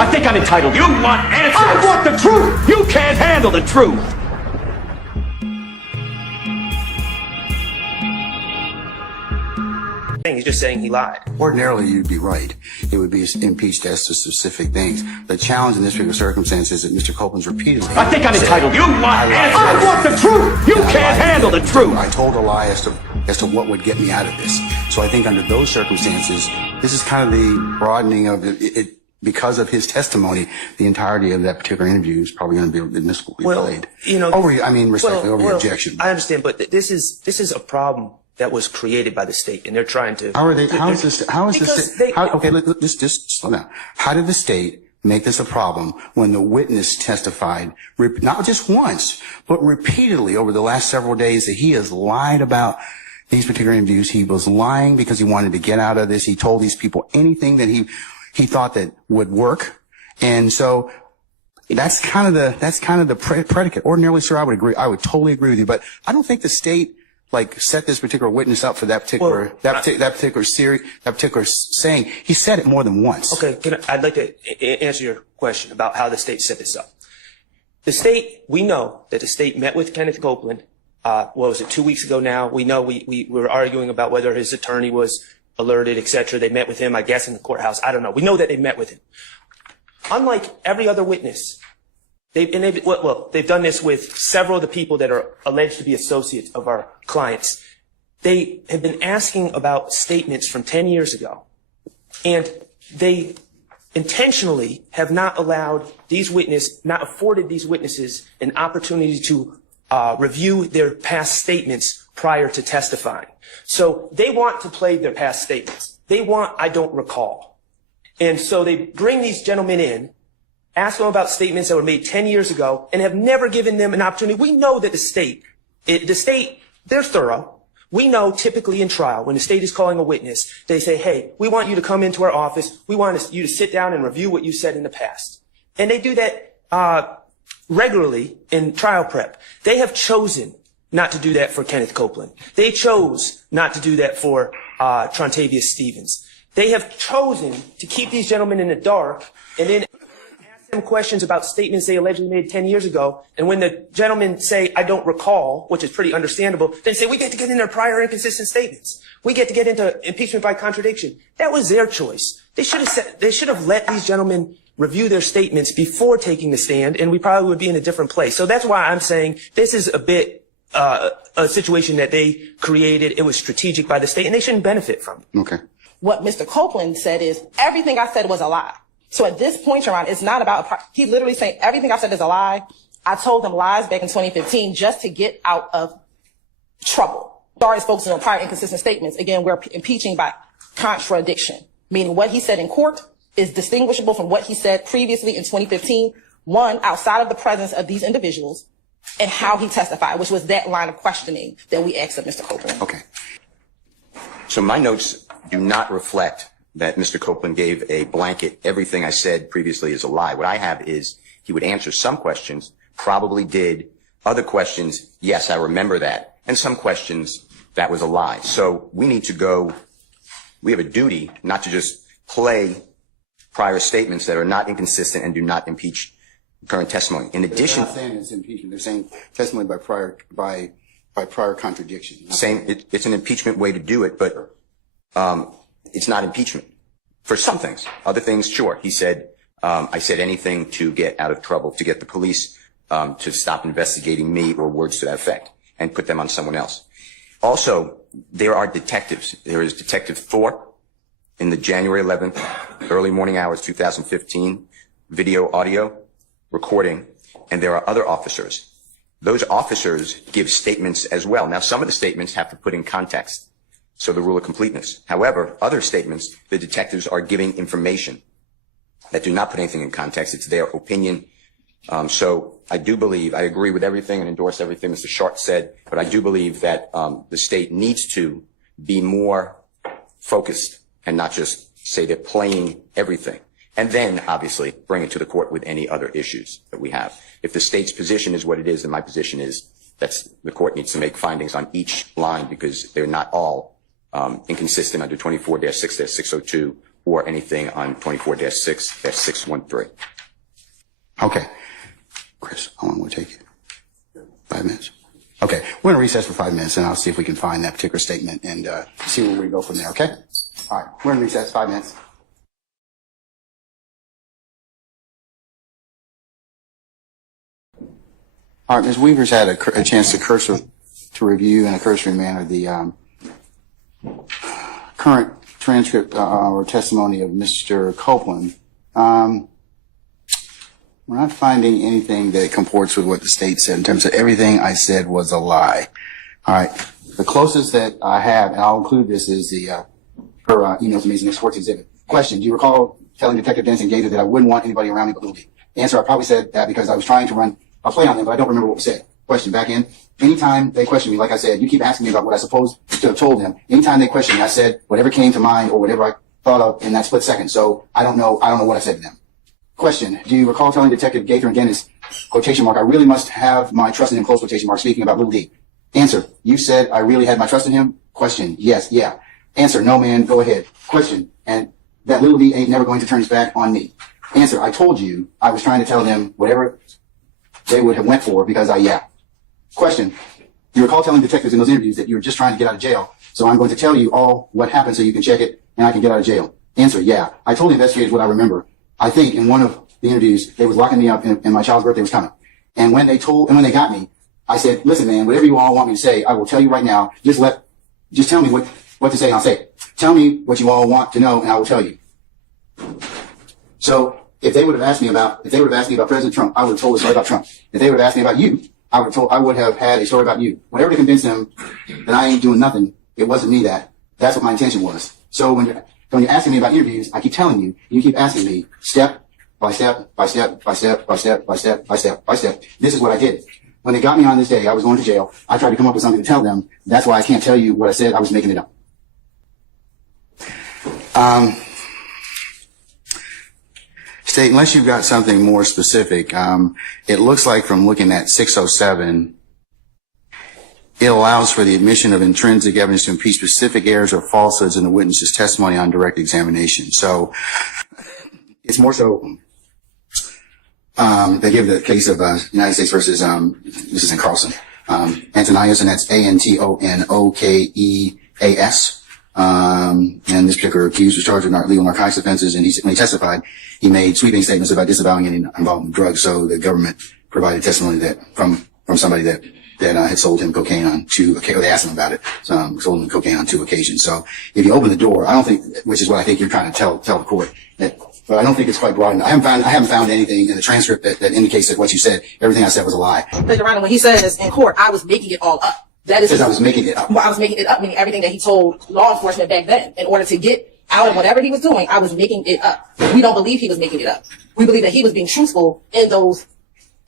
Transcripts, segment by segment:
I think I'm entitled. You want answers. I want the truth. You can't handle the truth. He's just saying he lied. Ordinarily, you'd be right. It would be impeached as to specific things. The challenge in this particular circumstance is that Mr. Copeland's repeatedly... I think I'm entitled. You want answers. I want the truth. You can't handle the truth. I told a lie as to what would get me out of this. So I think under those circumstances, this is kind of the broadening of it. Because of his testimony, the entirety of that particular interview is probably going to be admissibly played. You know, respectfully, over your objection. I understand, but this is a problem that was created by the state, and they're trying to. Okay, let's just slow down. How did the state make this a problem when the witness testified, not just once, but repeatedly over the last several days, that he has lied about these particular interviews? He was lying because he wanted to get out of this. He told these people anything that he thought that would work. And so that's kind of the predicate. Ordinarily, sir, I would agree. I would totally agree with you, but I don't think the state set this particular witness up for that particular saying. He said it more than once. Okay, I'd like to answer your question about how the state set this up. The state, we know that the state met with Kenneth Copeland. What was it, 2 weeks ago now? We know we were arguing about whether his attorney was alerted, etc. They met with him, I guess, in the courthouse. I don't know. We know that they met with him. Unlike every other witness, they've done this with several of the people that are alleged to be associates of our clients. They have been asking about statements from 10 years ago, and they intentionally have not afforded these witnesses an opportunity to review their past statements prior to testifying. So they want to play their past statements. They want, I don't recall. And so they bring these gentlemen in, ask them about statements that were made 10 years ago, and have never given them an opportunity. We know that the state, they're thorough. We know typically in trial, when the state is calling a witness, they say, hey, we want you to come into our office. We want you to sit down and review what you said in the past. And they do that regularly in trial prep. They have chosen not to do that for Kenneth Copeland. They chose not to do that for Trontavious Stevens. They have chosen to keep these gentlemen in the dark and then ask them questions about statements they allegedly made 10 years ago. And when the gentlemen say, I don't recall, which is pretty understandable, they say, we get to get into their prior inconsistent statements. We get to get into impeachment by contradiction. That was their choice. They should have let these gentlemen review their statements before taking the stand, and we probably would be in a different place. So that's why I'm saying this is a bit a situation that they created. It was strategic by the state, and they shouldn't benefit from it. Okay. What Mr. Copeland said is, everything I said was a lie. So at this point, Your Honor, it's not about, he literally saying, everything I said is a lie. I told them lies back in 2015 just to get out of trouble. As far as focusing on prior inconsistent statements, again, we're impeaching by contradiction, meaning what he said in court is distinguishable from what he said previously in 2015, one, outside of the presence of these individuals, and how he testified, which was that line of questioning that we asked of Mr. Copeland. Okay. So my notes do not reflect that Mr. Copeland gave a blanket, everything I said previously is a lie. What I have is he would answer some questions, probably did. Other questions, yes, I remember that. And some questions, that was a lie. So we need to go, we have a duty not to just play prior statements that are not inconsistent and do not impeach current testimony. In addition, they're not saying it's impeachment. They're saying testimony by prior contradiction. It's an impeachment way to do it, but it's not impeachment for some things. Other things, sure. He said, I said anything to get out of trouble, to get the police to stop investigating me, or words to that effect, and put them on someone else. Also, there are detectives. There is Detective Thorpe in the January 11th, early morning hours, 2015, video, audio recording, and there are other officers. Those officers give statements as well. Now, some of the statements have to put in context, so the rule of completeness. However, other statements, the detectives are giving information that do not put anything in context. It's their opinion. So I do believe, I agree with everything and endorse everything Mr. Sharp said, but I do believe that the state needs to be more focused and not just say they're playing everything. And then, obviously, bring it to the court with any other issues that we have. If the state's position is what it is, then my position is that the court needs to make findings on each line, because they're not all inconsistent under 24-6-602 or anything on 24-6-613. Okay. Chris, how long will it take you? 5 minutes? Okay. We're going to recess for 5 minutes, and I'll see if we can find that particular statement and see where we go from there, okay? All right. We're going to recess 5 minutes. All right. Ms. Weaver's had a chance to review in a cursory manner the current transcript or testimony of Mr. Copeland. We're not finding anything that comports with what the state said in terms of everything I said was a lie. All right. The closest that I have, and I'll include this, is her email to me as an Next exhibit. Question: do you recall telling Detective Dennis and Gator that I wouldn't want anybody around me but Little D? The answer: I probably said that because I was trying to run a play on them, but I don't remember what we said. Question back in. Anytime they question me, like I said, you keep asking me about what I supposed to have told them. Anytime they question me, I said whatever came to mind or whatever I thought of in that split second. So I don't know what I said to them. Question: do you recall telling Detective Gaither and Dennis, quotation mark, I really must have my trust in him, close quotation mark, speaking about Little D? Answer: you said I really had my trust in him? Question: yes, yeah. Answer: no, man, go ahead. Question: and that Little D ain't never going to turn his back on me? Answer: I told you I was trying to tell them whatever they would have went for because I yapped. Question: you recall telling detectives in those interviews that you were just trying to get out of jail, so I'm going to tell you all what happened so you can check it and I can get out of jail? Answer: yeah. I told the investigators what I remember. I think in one of the interviews, they was locking me up and my child's birthday was coming. And when they got me, I said, listen, man, whatever you all want me to say, I will tell you right now. Just tell me what to say and I'll say it. Tell me what you all want to know and I will tell you. So if they would have asked me about President Trump, I would have told a story about Trump. If they would have asked me about you, I would have had a story about you. Whatever to convince them that I ain't doing nothing, it wasn't me that's what my intention was. So when you're asking me about interviews, I keep telling you, you keep asking me step by step by step by step by step by step by step by step. This is what I did. When they got me on this day, I was going to jail. I tried to come up with something to tell them. That's why I can't tell you what I said. I was making it up. State, unless you've got something more specific, it looks like from looking at 607, it allows for the admission of intrinsic evidence to impeach specific errors or falsehoods in the witness's testimony on direct examination. So it's more so, they give the case of United States versus, this is in Carlson, Antonius, and that's Antonokeas. And this particular accused was charged with legal narcotics offenses, and when he testified, he made sweeping statements about disavowing any involvement in drugs. So the government provided testimony that from somebody that had sold him cocaine on they asked him about it. Sold him cocaine on 2 occasions. So if you open the door, I don't think, which is what I think you're trying to tell the court, but I don't think it's quite broad enough. I haven't found anything in the transcript that indicates that what you said, everything I said was a lie. But Your Honor, when he says in court, I was making it all up. That is, because I was making it up. Well, I was making it up, meaning everything that he told law enforcement back then in order to get out of whatever he was doing, I was making it up. We don't believe he was making it up. We believe that he was being truthful in those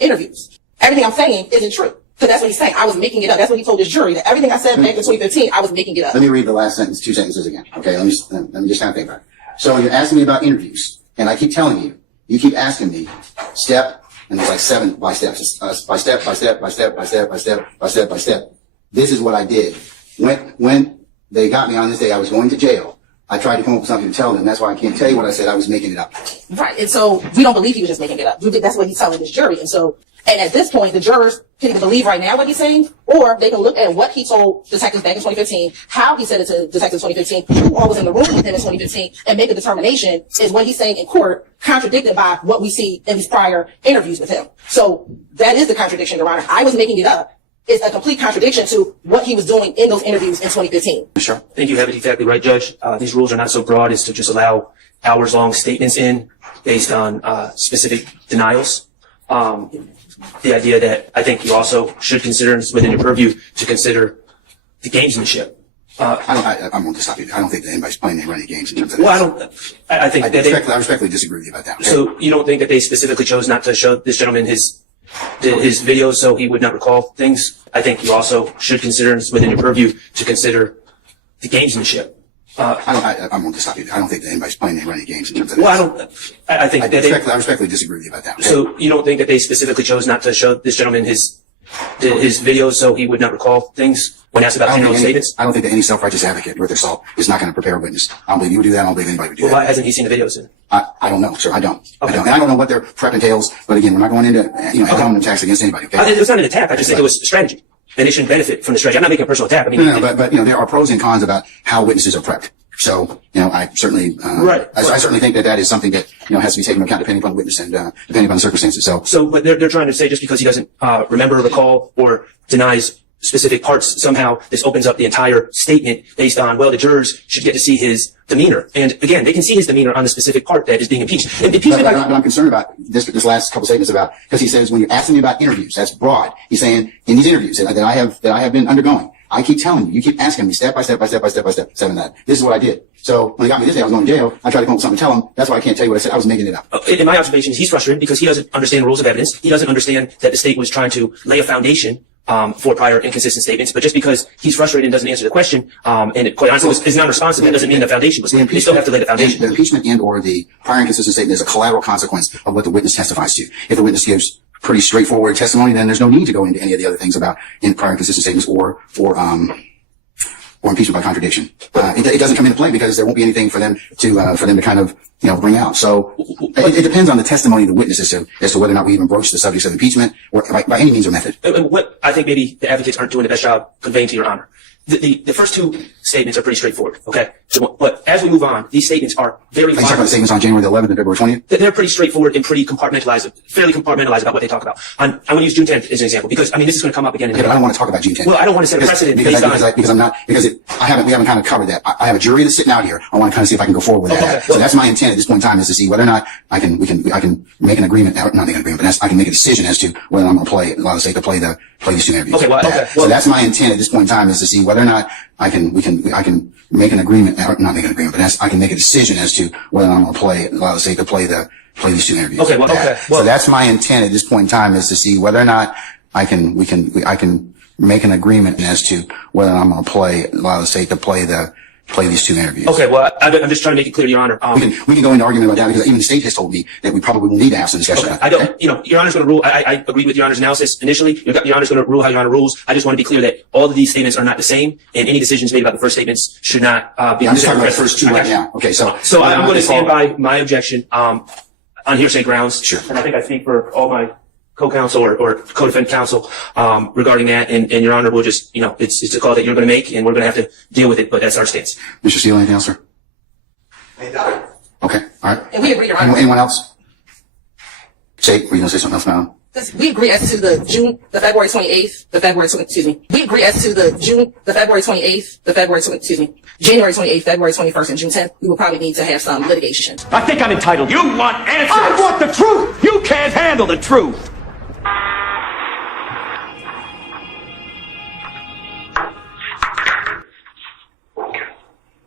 interviews. Everything I'm saying isn't true. So that's what he's saying. I was making it up. That's what he told his jury, that everything I said back in 2015, I was making it up. Let me read the last 2 sentences again. Okay, let me just kind of think about it. So you're asking me about interviews, and I keep telling you, you keep asking me step, and there's like 7 by steps, by step, by step, by step, by step, by step, by step, by step. This is what I did. When they got me on this day, I was going to jail. I tried to come up with something to tell them. That's why I can't tell you what I said. I was making it up. Right. And so we don't believe he was just making it up. That's what he's telling his jury. And at this point, the jurors can either believe right now what he's saying, or they can look at what he told detectives back in 2015, how he said it to detectives in 2015, who all was in the room with him in 2015, and make a determination, is what he's saying in court contradicted by what we see in these prior interviews with him. So that is the contradiction, Your Honor. I was making it up. It's a complete contradiction to what he was doing in those interviews in 2015. Sure. I think you have it exactly right, Judge. These rules are not so broad as to just allow hours-long statements in based on specific denials. The idea that I think you also should consider within your purview to consider the gamesmanship. I won't stop you. I don't think that anybody's playing any games in terms of that. Well, I think that I respectfully disagree with you about that. Okay? So you don't think that they specifically chose not to show this gentleman his videos so he would not recall things? I think you also should consider within your purview to consider the gamesmanship. I won't stop you. I don't think that anybody's playing any games in terms of that. Well, I think that I respectfully disagree with you about that. Okay? So you don't think that they specifically chose not to show this gentleman his his videos so he would not recall things when asked about handling statements? I don't think that any self-righteous advocate worth their salt is not going to prepare a witness. I don't believe you would do that. I don't believe anybody would do that. Why hasn't he seen the videos then? I don't know, sir. I don't. Okay. I don't. And I don't know what their prep entails. But again, we're not going into attacks against anybody. Okay? It was not an attack. I just think it was a strategy, and they shouldn't benefit from the strategy. I'm not making a personal attack. I mean, No, but there are pros and cons about how witnesses are prepped. So I certainly I certainly think that is something that has to be taken into account depending upon the witness and depending upon the circumstances. So but they're trying to say just because he doesn't remember, recall, or denies specific parts, somehow this opens up the entire statement based on, well, the jurors should get to see his demeanor. And again, they can see his demeanor on the specific part that is being impeached. And but I'm concerned about this last couple statements about, because he says when you're asking me about interviews, that's broad. He's saying in these interviews that I have been undergoing, I keep telling you, you keep asking me step by step, that this is what I did. So when they got me this day, I was going to jail. I tried to come up with something to tell him. That's why I can't tell you what I said. I was making it up. In my observations, he's frustrated because he doesn't understand the rules of evidence. He doesn't understand that the state was trying to lay a foundation for prior inconsistent statements. But just because he's frustrated and doesn't answer the question, and it quite honestly is non-responsive, that doesn't mean the foundation was laid. You still have to lay the foundation. The impeachment and or the prior inconsistent statement is a collateral consequence of what the witness testifies to. If the witness gives pretty straightforward testimony, then there's no need to go into any of the other things about prior inconsistent statements or impeachment by contradiction. It doesn't come into play because there won't be anything for them to kind of bring out. So it depends on the testimony of the witness as to whether or not we even broach the subjects of impeachment or by any means or method. And what I think maybe the advocates aren't doing the best job conveying to your honor. The first two statements are pretty straightforward, okay? So, but as we move on, these statements are very. Are you talking about the statements on January the 11th and February 20th? They're pretty straightforward and pretty compartmentalized, fairly compartmentalized about what they talk about. I'm going to use June 10th as an example because this is going to come up again. But I don't want to talk about June 10th. Well, I don't want to set a precedent we haven't kind of covered that. I have a jury that's sitting out here. I want to kind of see if I can go forward with that. Okay. So that's my intent at this point in time is to see whether or not I can make an agreement, not make an agreement, but I can make a decision as to whether I'm going to allow the state to play these two interviews. Okay. So that's my intent at this point in time is to see whether or not I can make an agreement, not make an agreement, but I can make a decision as to whether I'm going to allow the state to play these two interviews. So that's my intent at this point in time is to see whether or not I can make an agreement as to whether I'm going to allow the state to play these two interviews. Okay, well, I'm just trying to make it clear, Your Honor. We can go into argument about that because even the state has told me that we probably will need to have some discussion. Okay. Your Honor's going to rule. I agree with Your Honor's analysis initially. Your Honor's going to rule how Your Honor rules. I just want to be clear that all of these statements are not the same, and any decisions made about the first statements should not be. I'm just talking about the first two right now. Okay, so I'm going to stand by my objection on hearsay grounds. Sure. And I think I speak for all my co-counsel or co-defendant counsel regarding that, and Your Honor will just, it's a call that you're going to make, and we're going to have to deal with it, but that's our stance. Mr. Steele, anything else, sir? Okay, all right. And we agree, Your Honor. Anyone else? Were you going to say something else, madam? We agree as to the February 28th, we agree as to the February 28th, January 28th, February 21st, and June 10th. We will probably need to have some litigation. I think I'm entitled. You want answers? I want the truth. You can't handle the truth.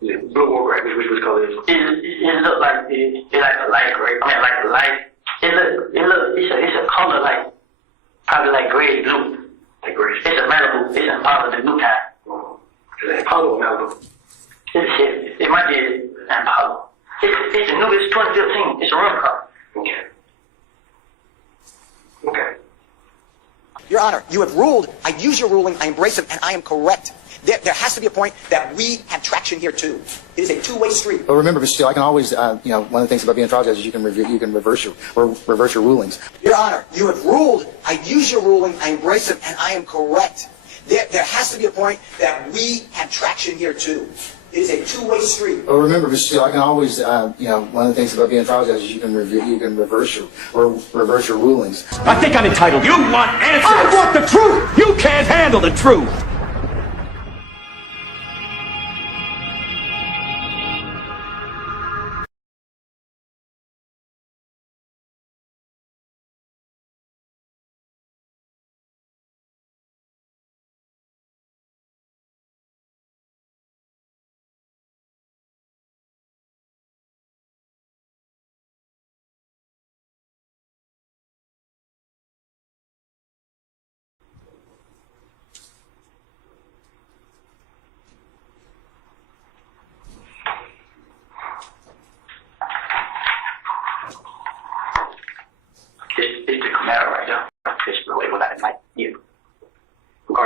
Blue or gray, which color is it? It look like it's like a light gray. I mean, like a light. It's a color like probably like gray blue. Like gray. It's a Malibu. It's a part of the blue kind. Is it Impala or Malibu? It might be an Impala. It's a new. It's 2015. It's a rental car. Okay. Your Honor, you have ruled. I use your ruling. I embrace it, and I am correct. There has to be a point that we have traction here too. It is a two-way street. But remember, Mr. Steele, I can always, one of the things about being a trial judge is you can reverse your rulings. Your Honor, you have ruled. I use your ruling. I embrace it, and I am correct. There has to be a point that we have traction here too. It is a two-way street. But remember, Mr. Steele, I can always, one of the things about being a trial judge is you can reverse your rulings. I think I'm entitled. You want answers? I want the truth. You can't handle the truth. It's the Camaro right there. It's the way without it, like you.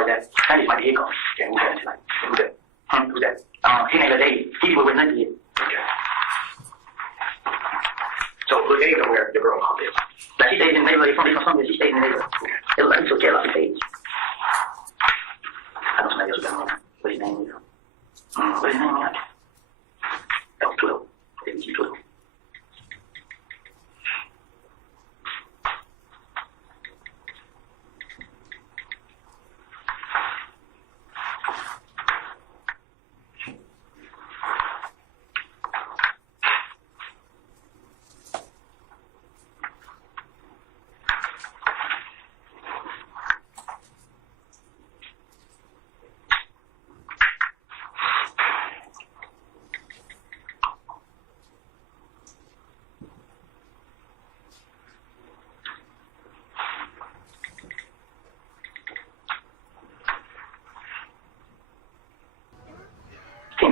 far as that, that is my vehicle. Okay, who's that tonight? Who's that? Who's that? His name is Dave. He was with Lindsay. Okay. So, look, Dave know where the girl is. Like, she stays in the neighborhood. From something, she stays in the neighborhood. It was like, he took care of her stage. I know somebody else was down there. What's his name? What's his name? That was 12. ABC 12.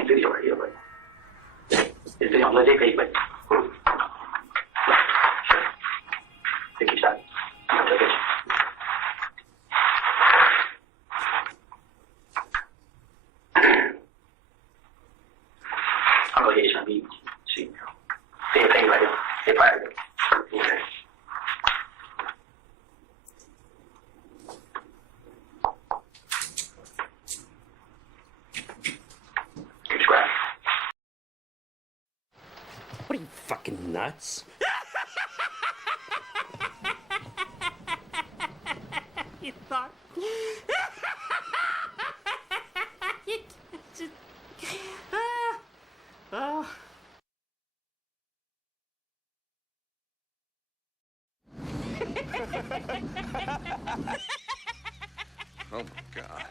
Video right here, but it's video on the page, but they keep that. I'm gonna get this one beat. See, they pay right here. They private. Okay. What are you, fucking nuts? You thought... You just... Oh... Oh, my God.